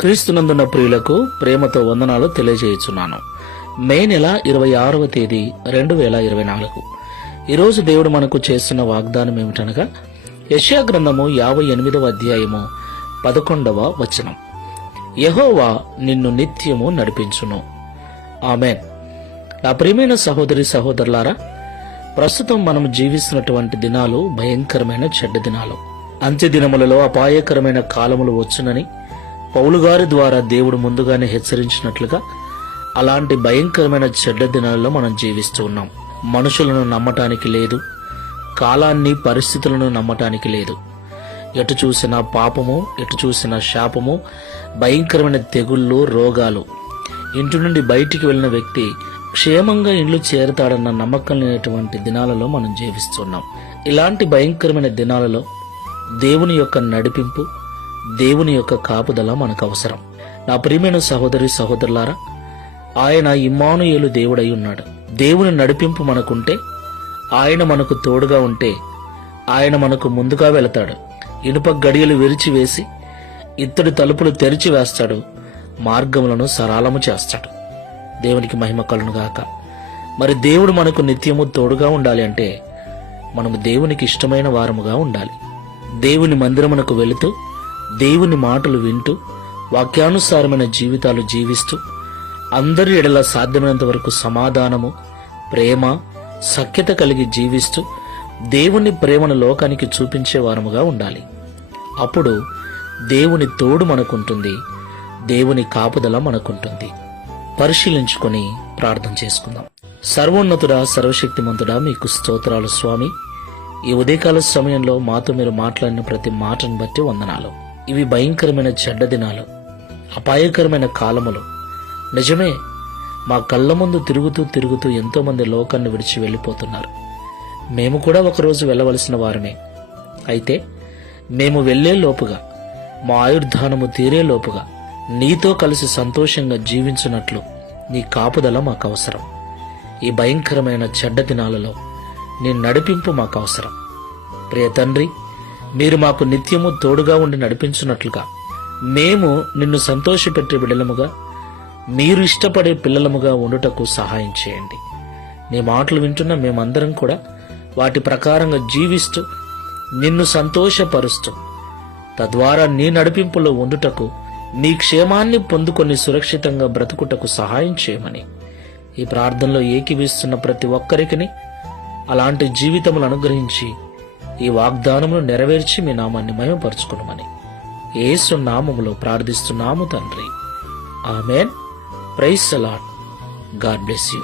క్రీస్తునందున్న ప్రియులకు ప్రేమతో వందనాలు తెలియజేయుచున్నాను. మే నెల 26వ తేదీ 2024. ఈరోజు దేవుడు మనకు చేస్తున్న వాగ్దానం ఏమిటనగా యెషయా గ్రంథము 58వ అధ్యాయము 11వ వచనం. యెహోవా నిన్ను నిత్యము నడిపించును. ఆమేన్. నా ప్రియమైన సహోదరి సహోదరులారా, ప్రస్తుతం మనం జీవిస్తున్నటువంటి దినాలు భయంకరమైన చెడ్డ దినాలు. అంత్య దినములలో అపాయకరమైన కాలములు వచ్చునని పౌలు గారి ద్వారా దేవుడు ముందుగానే హెచ్చరించినట్లుగా అలాంటి భయంకరమైన చెడ్డ దినాలలో మనం జీవిస్తూ ఉన్నాం. మనుషులను నమ్మటానికి లేదు, కాలాన్ని పరిస్థితులను నమ్మటానికి లేదు. ఎటు చూసినా పాపము, ఎటు చూసినా శాపము, భయంకరమైన తెగుళ్ళు, రోగాలు. ఇంటి నుండి బయటికి వెళ్ళిన వ్యక్తి క్షేమంగా ఇండ్లు చేరుతాడన్న నమ్మకం లేనటువంటి దినాలలో మనం జీవిస్తున్నాం. ఇలాంటి భయంకరమైన దినాలలో దేవుని యొక్క నడిపింపు, దేవుని యొక్క కాపుదల మనకు అవసరం. నా ప్రియమైన సహోదరి సహోదరులారా, ఆయన ఇమ్మానుయేలు దేవుడై ఉన్నాడు. దేవుని నడిపింపు మనకుంటే, ఆయన మనకు తోడుగా ఉంటే, ఆయన మనకు ముందుగా వెళతాడు. ఇనుప గడియలు విరిచివేసి ఇత్తడి తలుపులు తెరిచి వేస్తాడు, మార్గములను సరళము చేస్తాడు. దేవునికి మహిమ కలుగును గాక. మరి దేవుడు మనకు నిత్యము తోడుగా ఉండాలి అంటే మనము దేవునికి ఇష్టమైన వారముగా ఉండాలి. దేవుని మందిరమునకు వెళుతూ, దేవుని మాటలు వింటూ, వాక్యానుసారమైన జీవితాలు జీవిస్తూ, అందరి ఎడల సాధ్యమైనంత వరకు సమాధానము, ప్రేమ, సఖ్యత కలిగి జీవిస్తూ దేవుని ప్రేమను లోకానికి చూపించే వారముగా ఉండాలి. అప్పుడు దేవుని తోడు మనకుంటుంది, దేవుని కాపుదల మనకుంటుంది. పరిశీలించుకొని ప్రార్థన చేసుకుందాం. సర్వోన్నతుడా, సర్వశక్తిమంతుడా, మీకు స్తోత్రాలు స్వామి. ఈ ఉదయకాల సమయంలో మాతో మీరు మాట్లాడిన ప్రతి మాటను బట్టి వందనాలు. ఇవి భయంకరమైన చెడ్డ దినాలు, అపాయకరమైన కాలములు. నిజమే, మా కళ్ళ ముందు తిరుగుతూ ఎంతో మంది లోకాన్ని విడిచి వెళ్ళిపోతున్నారు. మేము కూడా ఒకరోజు వెళ్ళవలసిన వారమే. అయితే మేము వెళ్లే లోపుగా, మా ఆయుర్ధానము తీరే లోపుగా నీతో కలిసి సంతోషంగా జీవించున్నట్లు నీ కాపుదల మాకు అవసరం. ఈ భయంకరమైన చెడ్డ దినాలలో నీ నడిపింపు మాకు అవసరం. ప్రియ తండ్రి, మీరు మాకు నిత్యము తోడుగా ఉండి నడిపించున్నట్లుగా మేము నిన్ను సంతోషపెట్టే బిడ్డలముగా, మీరు ఇష్టపడే పిల్లలముగా ఉండుటకు సహాయం చేయండి. నీ మాటలు వింటున్న మేమందరం కూడా వాటి ప్రకారంగా జీవిస్తూ నిన్ను సంతోషపరుస్తూ, తద్వారా నీ నడిపింపులో ఉండుటకు, నీ క్షేమాన్ని పొందుకొని సురక్షితంగా బ్రతుకుటకు సహాయం చేయమని ఈ ప్రార్థనలో ఏకీవిస్తున్న ప్రతి ఒక్కరికి అలాంటి జీవితములు అనుగ్రహించి ఈ వాగ్దానమును నెరవేర్చి మీ నామాన్ని మహిమపరచుకునమని యేసు నామములో ప్రార్థిస్తున్నాము తండ్రి. ఆమేన్. Praise the Lord. God bless you.